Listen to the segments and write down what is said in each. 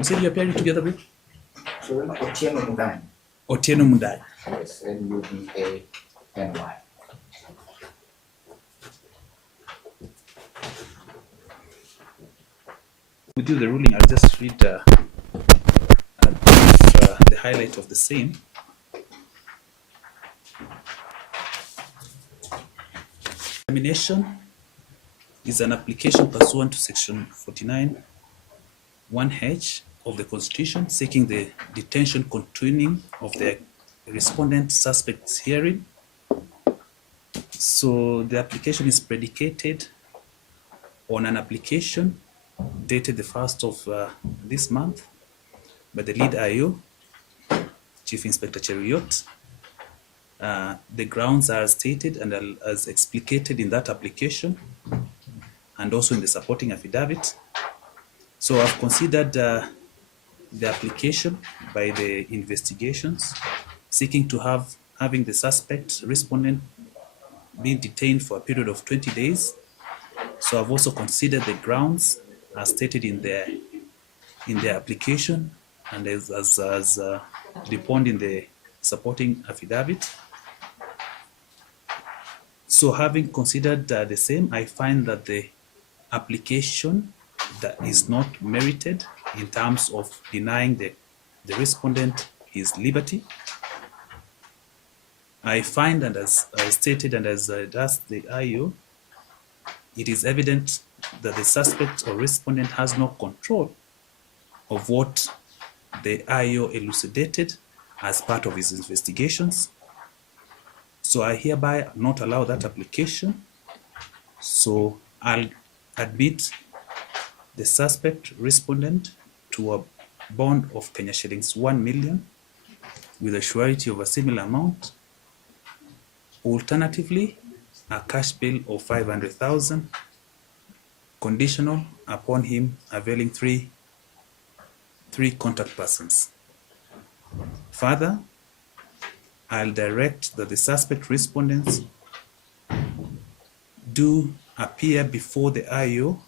You said you're appearing together with? So Otieno Mudani. Otieno Mudai. Yes, Mudany. We do the ruling. I'll just read the highlight of the same. Examination is an application pursuant to section 49(1)(h) of the Constitution seeking the detention continuing of the respondent suspect's hearing. So the application is predicated on an application dated the 1st of this month by the lead IO, Chief Inspector Cheruiyot. The grounds are stated and as explicated in that application and also in the supporting affidavit. So I've considered the application by the investigations seeking to having the suspect respondent being detained for a period of 20 days. So I've also considered the grounds as stated in their application and as deponed in the supporting affidavit. So having considered the same, I find that the application that is not merited in terms of denying the respondent his liberty. I find, and as I stated and as does the IO, it is evident that the suspect or respondent has no control of what the IO elucidated as part of his investigations. So I hereby not allow that application. So I'll admit the suspect respondent to a bond of Kenya shillings 1 million with a surety of a similar amount. Alternatively, a cash bill of 500,000, conditional upon him availing three contact persons. Further, I'll direct that the suspect respondents do appear before the IO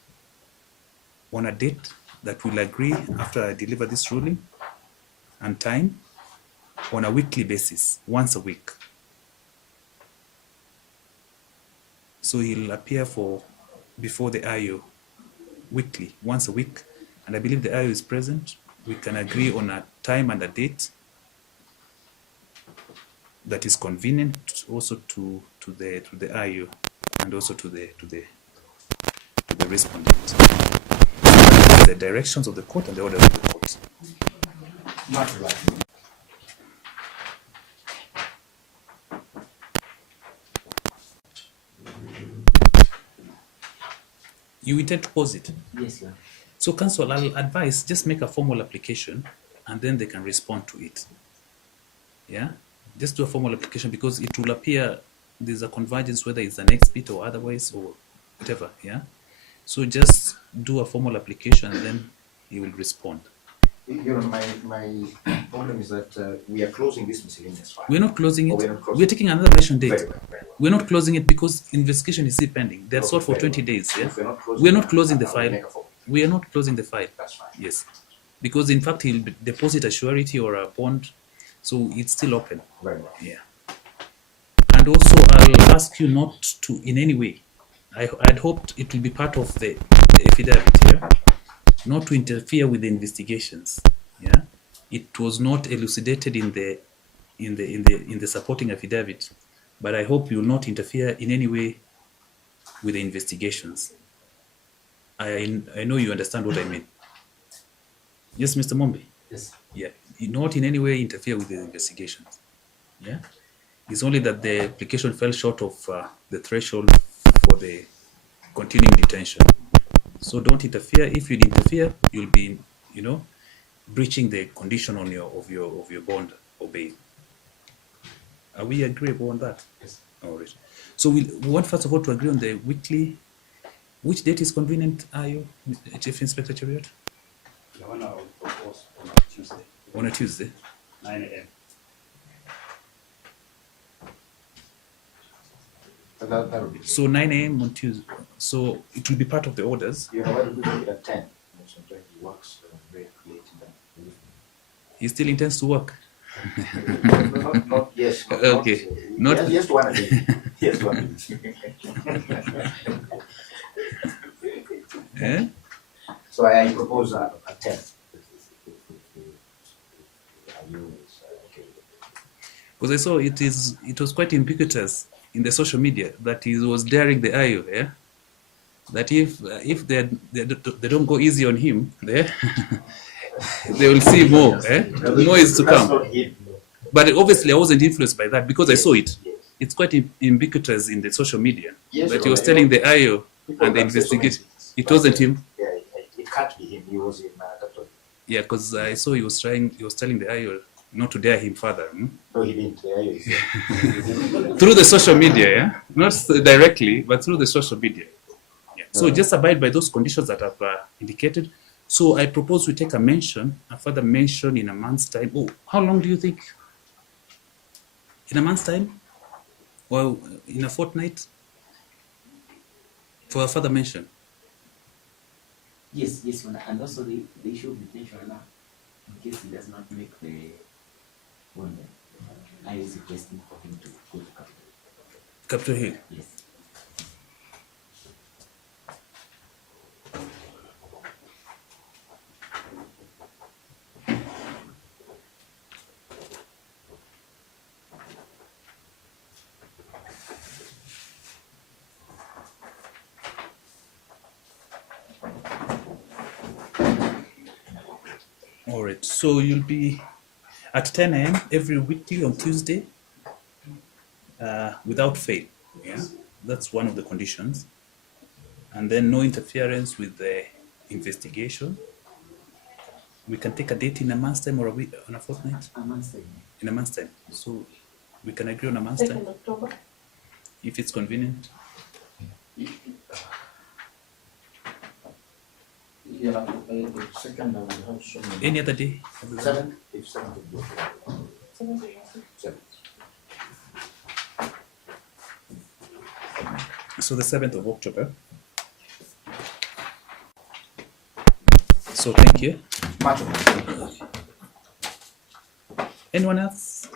on a date that will agree after I deliver this ruling and time on a weekly basis, once a week. So he'll appear before the IO weekly, once a week, and I believe the IO is present. We can agree on a time and a date that is convenient also to the IO and also to the respondent. The directions of the court and the orders of the court. Not right. You intend to pose it? Yes, sir. So, counsel, I'll advise just make a formal application and then they can respond to it. Yeah? Just do a formal application because it will appear there's a convergence, whether it's an exhibit or otherwise or whatever. Yeah? So just do a formal application and then he will respond. You know, my problem is that we are closing this miscellaneous file. We're not closing it. We're taking another mention date. Very well. We're not closing it because investigation is still pending. They're sought for 20 days. Yeah? We're not closing the file. We are not closing the file. That's fine. Yes. Because in fact, he'll deposit a surety or a bond. So it's still open. Very well. Yeah. And also, I'll ask you not to, in any way, I'd hoped it will be part of the affidavit here, not to interfere with the investigations. Yeah. It was not elucidated in the supporting affidavit, but I hope you will not interfere in any way with the investigations. I know you understand what I mean. Yes, Mr. Mombi? Yes. Yeah. Not in any way interfere with the investigations. Yeah. It's only that the application fell short of the threshold for the continuing detention. So don't interfere. If you interfere, you'll be, breaching the condition on of your bond or bail. Are we agreeable on that? Yes. All right. So we want first of all to agree on the weekly. Which date is convenient? Are you, Chief Inspector Cheruiyot? The one I will propose on a Tuesday. On a Tuesday. 9 a.m. That would be. So 9 a.m. on Tuesday. So it will be part of the orders. You know, why don't we make it at 10? sometimes he works very late in the evening. He still intends to work. Not yes. Okay. Not- Not yes, one a day. Yes, one a day. Eh? So I propose a 10. Okay. Because I saw it was quite ubiquitous in the social media that he was daring the IO, yeah? That if they don't go easy on him, there they will see more, eh? More is to That's come. not him. But obviously I wasn't influenced by that because I saw it. Yes. It's quite ubiquitous in the social media Yes, that he Your was Honor, telling the IO People and the can say so many investigation. things, It but, wasn't him. Yeah, it can't be him. He was in Dr. Yeah, because I saw he was telling the IO not to dare him further. No, he didn't. Yeah, Through the social media, yeah? Not directly, but through the social media. Yeah. So just abide by those conditions that I've indicated. So I propose we take a further mention in a month's time. Oh, how long do you think? In a month's time? Well, in a fortnight? For a further mention. Yes, yes, and also the issue of detention now, in case he does not make the bond, I was requesting for him to go to capital. Capitol Hill. Yes. All right. So you'll be at 10 a.m. every weekday on Tuesday, without fail. Yeah, that's one of the conditions. And then no interference with the investigation. We can take a date in a month's time or a week on a fortnight. A month's time. In a month's time. So we can agree on a month's time 2nd October. if it's convenient. Yeah, the second I will have so many. Any other day. 7th, if 7th would be okay. 7th of 7th. So the 7th of October. So thank you. Much of it. Anyone else?